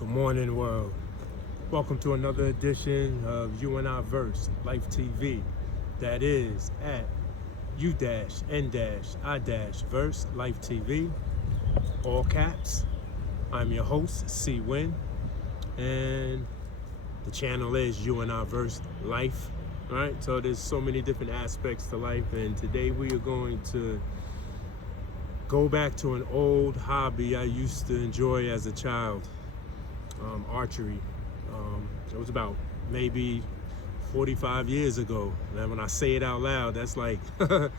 Good morning, world. Welcome to another edition of U-N-I-VERSELIFETV. That is at U-N-I-VERSELIFETV. All caps. I'm your host, C-Win. And the channel is U-N-I-VERSELIFE. All right, so there's so many different aspects to life. And today we are going to go back to an old hobby I used to enjoy as a child. Archery. It was about maybe 45 years ago. And when I say it out loud, that's like, yeah,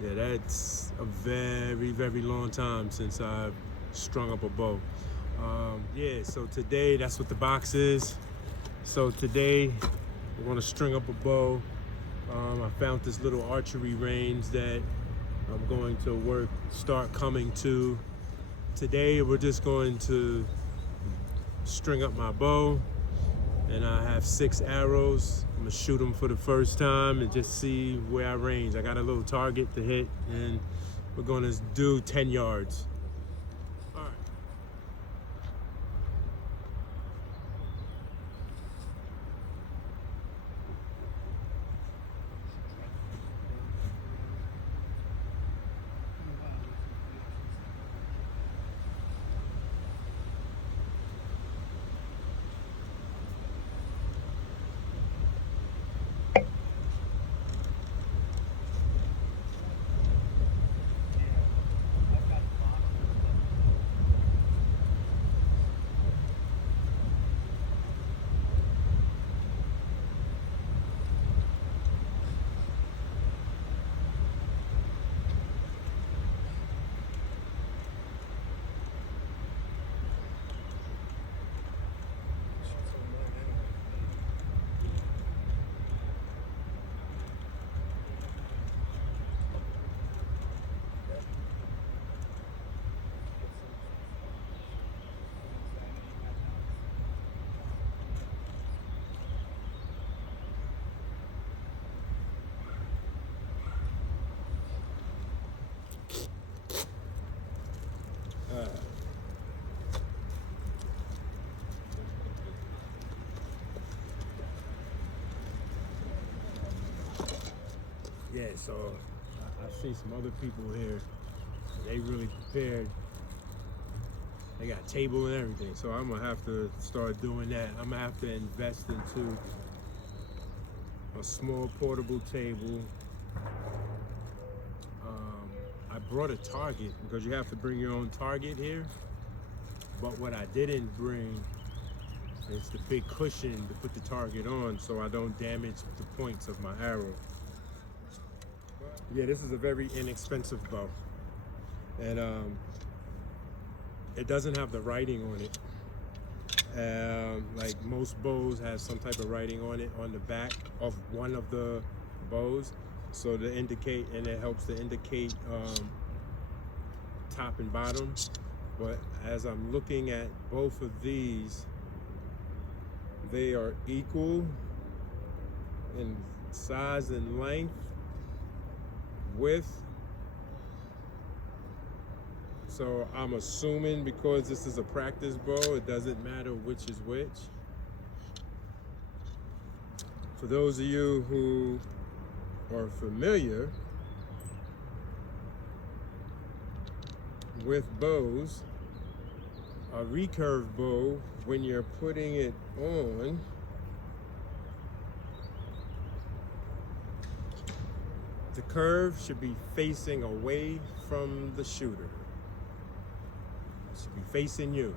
that's a very, very long time since I've strung up a bow. Yeah, so today, that's what the box is. So today, we're gonna string up a bow. I found this little archery range that I'm going to start coming to. Today, we're just going to string up my bow, and I have 6 arrows. I'm gonna shoot them for the first time and just see where I range. I got a little target to hit, and we're gonna do 10 yards. All right. Yeah, so I see some other people here. They really prepared. They got a table and everything. So I'm gonna have to start doing that. I'm gonna have to invest into a small portable table. I brought a target because you have to bring your own target here. But what I didn't bring is the big cushion to put the target on so I don't damage the points of my arrow. Yeah, this is a very inexpensive bow, and it doesn't have the writing on it. Like most bows have some type of writing on it on the back of one of the bows, so to indicate, and it helps to indicate top and bottom. But as I'm looking at both of these, they are equal in size and length, width. So I'm assuming because this is a practice bow, it doesn't matter which is which. For those of you who are familiar with bows, a recurve bow, when you're putting it on, the curve should be facing away from the shooter. It should be facing you.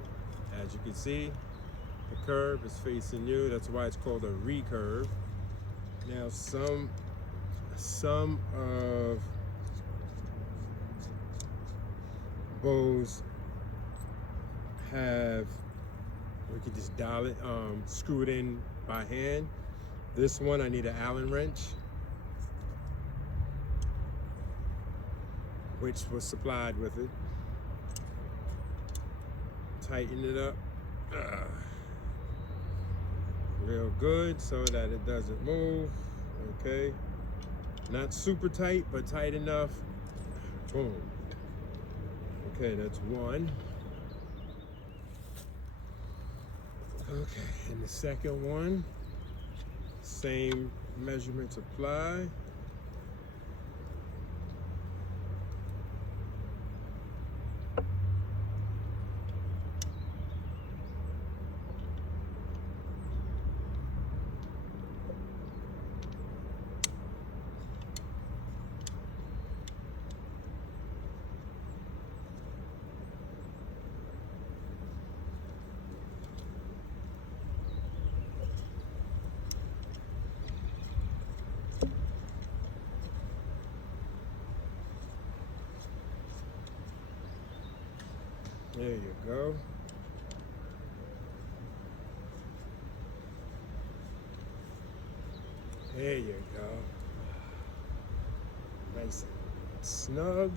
As you can see, the curve is facing you. That's why it's called a recurve. Now, some of bows have, we could just dial it, screw it in by hand. This one, I need an Allen wrench, which was supplied with it. Tighten it up real good so that it doesn't move. Okay, not super tight, but tight enough. Boom. Okay, that's one. Okay, and the second one, same measurements apply. There you go. There you go. Nice and snug.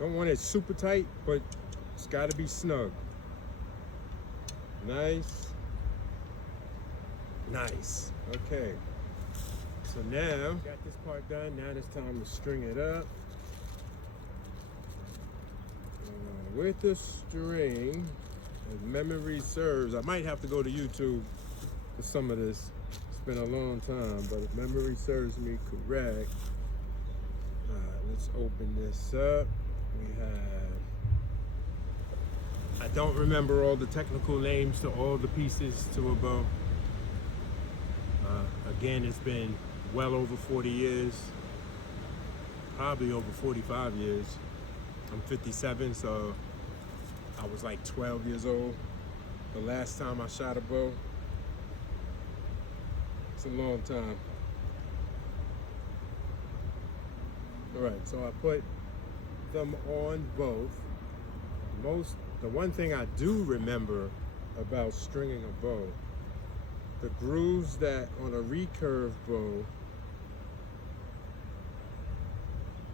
Don't want it super tight, but it's got to be snug. Nice. Nice. Okay. So now, got this part done. Now it's time to string it up. With the string, as memory serves, I might have to go to YouTube for some of this. It's been a long time, but if memory serves me correct, let's open this up. We have, I don't remember all the technical names to all the pieces to a bow. Again, it's been well over 40 years, probably over 45 years. I'm 57, so I was like 12 years old the last time I shot a bow. It's a long time. All right, so I put them on both. The one thing I do remember about stringing a bow, the grooves that on a recurve bow,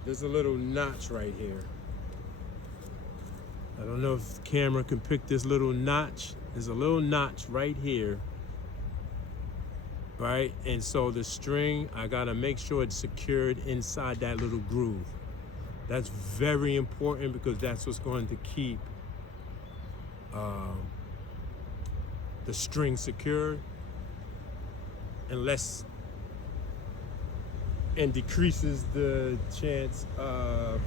there's a little notch right here. I don't know if the camera can pick this little notch. There's a little notch right here, right? And so the string, I gotta make sure it's secured inside that little groove. That's very important because that's what's going to keep the string secured and decreases the chance of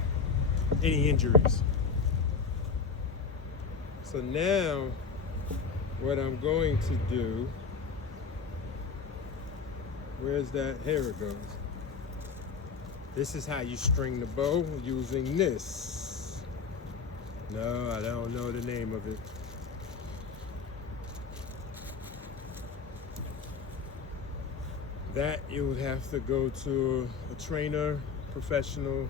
any injuries. So now, what I'm going to do, where's that? Here it goes. This is how you string the bow using this. No, I don't know the name of it. That you would have to go to a trainer, professional.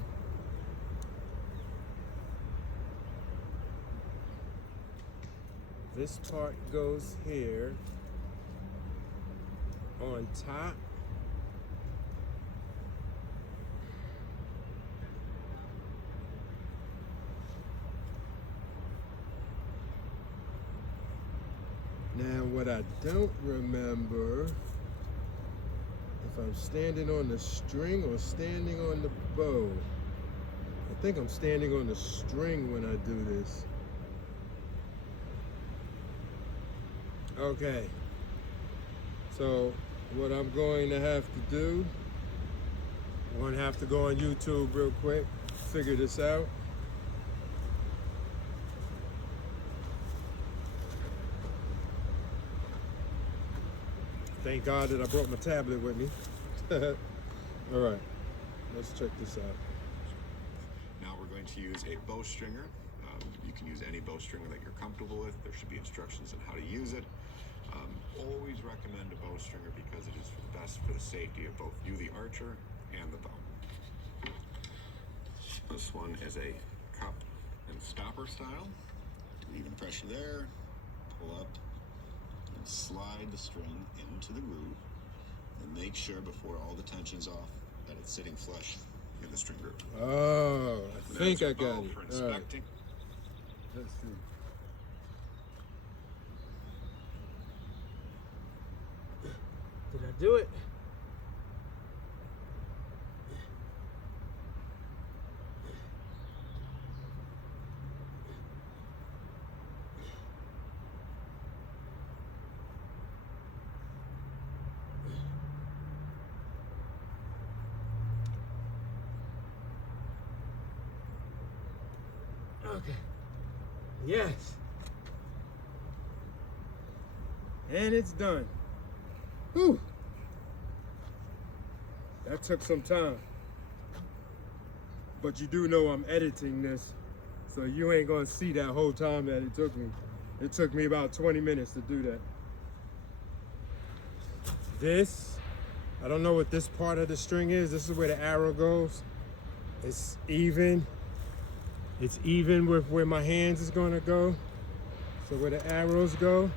This part goes here on top. Now what I don't remember, if I'm standing on the string or standing on the bow. I think I'm standing on the string when I do this. Okay, so what I'm going to have to do, I'm going to have to go on YouTube real quick, figure this out. Thank God that I brought my tablet with me. All right, let's check this out. Now we're going to use a bow stringer. You can use any bow stringer that you're comfortable with. There should be instructions on how to use it. Always recommend a bow stringer because it is best for the safety of both you, the archer, and the bow. This one is a cup and stopper style. Do even pressure there, pull up, and slide the string into the groove. And make sure before all the tension's off that it's sitting flush in the string groove. Oh, I think I got it. For inspecting. Let's see. Did I do it? Okay. Yes. And it's done. Whew. That took some time. But you do know I'm editing this, so you ain't gonna see that whole time that it took me. It took me about 20 minutes to do that. This, I don't know what this part of the string is. This is where the arrow goes. It's even. It's even with where my hands is gonna go. So where the arrows go.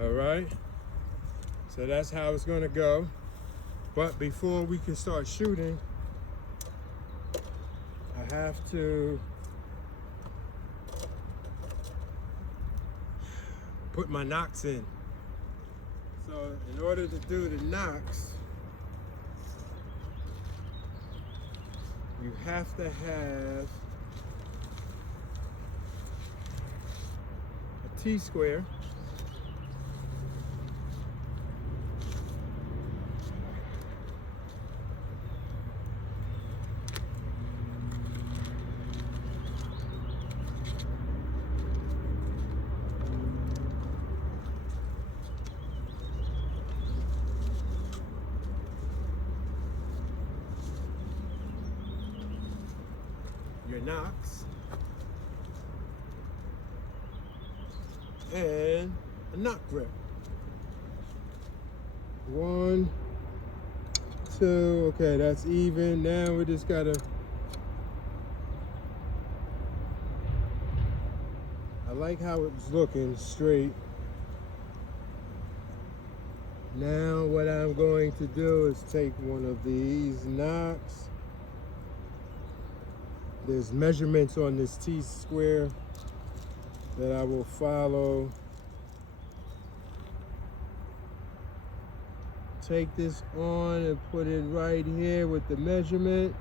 All right. So that's how it's gonna go. But before we can start shooting, I have to put my knocks in. So in order to do the knocks, you have to have a T-square. Your knocks, and a knock grip. 1, 2, okay, that's even. Now we just gotta, I like how it's looking straight. Now what I'm going to do is take one of these knocks. There's measurements on this T-square that I will follow. Take this on and put it right here with the measurement.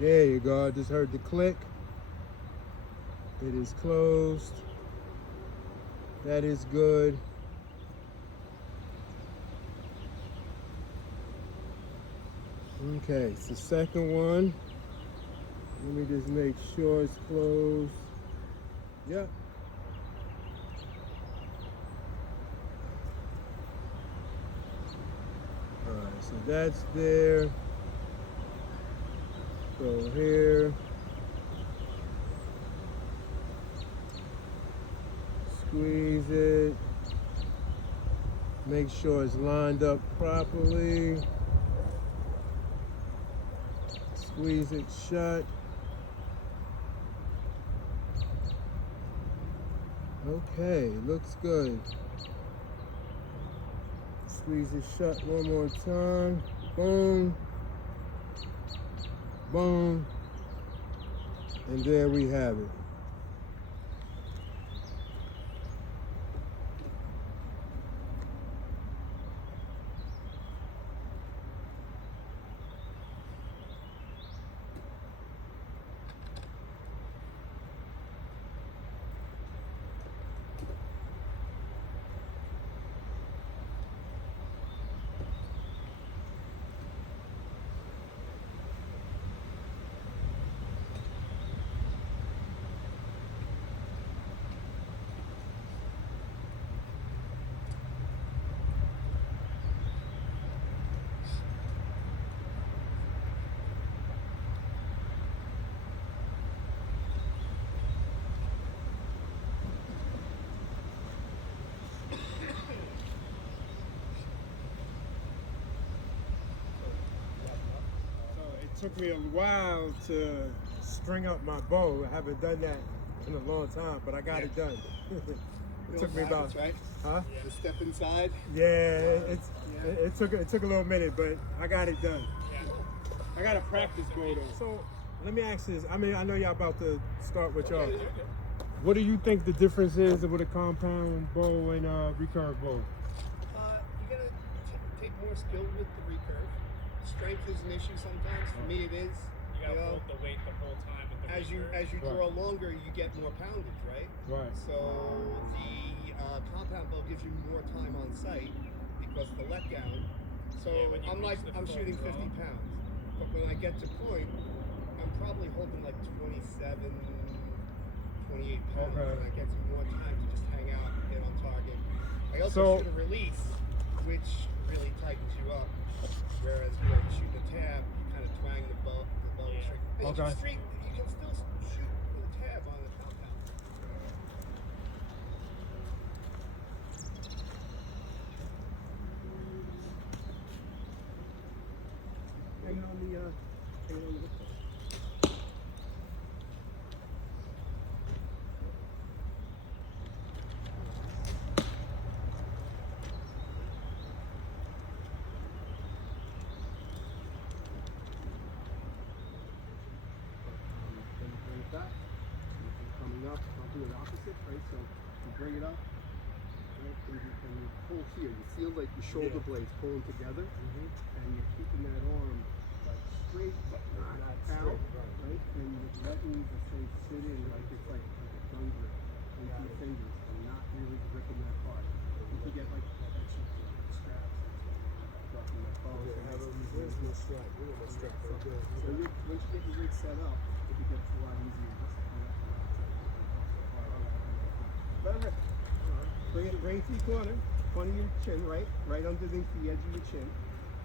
There you go, I just heard the click. It is closed. That is good. Okay, it's the second one. Let me just make sure it's closed. Yep. All right, so that's there. So here. Squeeze it. Make sure it's lined up properly. Squeeze it shut. Okay, looks good. Squeeze it shut one more time. Boom. Boom. And there we have it. Took me a while to string up my bow. I haven't done that in a long time, but I got it done. It took me about, right? huh? The step inside. Yeah, it took a little minute, but I got it done. I got a practice bow though. So let me ask this. I mean, I know y'all about to start with y'all. What do you think the difference is with a compound bow and a recurve bow? You're gonna take more skill with the recurve. Strength is an issue sometimes. For me, it is. You gotta hold the weight the whole time with the recurve. As you draw longer, you get more poundage, right? Right. So the compound bow gives you more time on sight because the letdown. So Yeah, I'm shooting 50 pounds, but when I get to point, I'm probably holding like 27, 28 pounds, Okay. and I get some more time to just hang out and get on target. I also So- shoot a release, which really tightens you up. Whereas you know, shooting a tab, you kind of twang the bow Yeah. string. And Okay. you can still shoot with a tab on the compound. Hanging on the hook. Then you bring it back. Coming up, I'll do it opposite, right? So you bring it up, right? And you pull here. You feel like your shoulder blades pulling together, and you're keeping that arm like straight, but not out, right? And you're letting the thing sit in like it's like a gun grip into your fingers, and not really ripping that part. You can get like extra straps. Dropping that ball. Where's my strap? Where's my strap? So once you get your rig set up, it gets a lot easier. Bring it to your corner, front of your chin, right underneath the edge of your chin.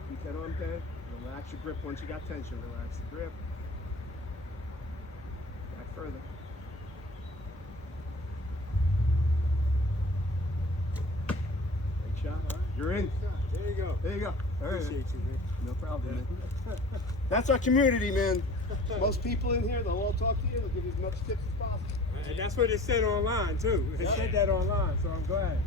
Keep that arm down. Relax your grip. Once you got tension, relax the grip. Back further. Great shot. All right. You're in. There you go. There you go. All right. Appreciate you, man. No problem, man. That's our community, man. Most people in here, they'll all talk to you. They'll give you as much tips as possible. And that's what it said online too. It said that online, so I'm glad.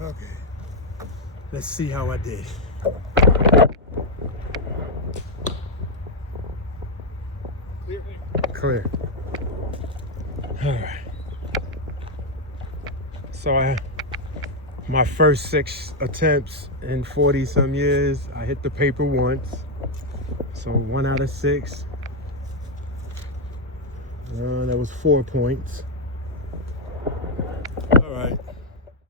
Okay. Let's see how I did. Clear. All right. So my first 6 attempts in 40 some years. I hit the paper once. So 1 out of 6. That was 4 points. All right.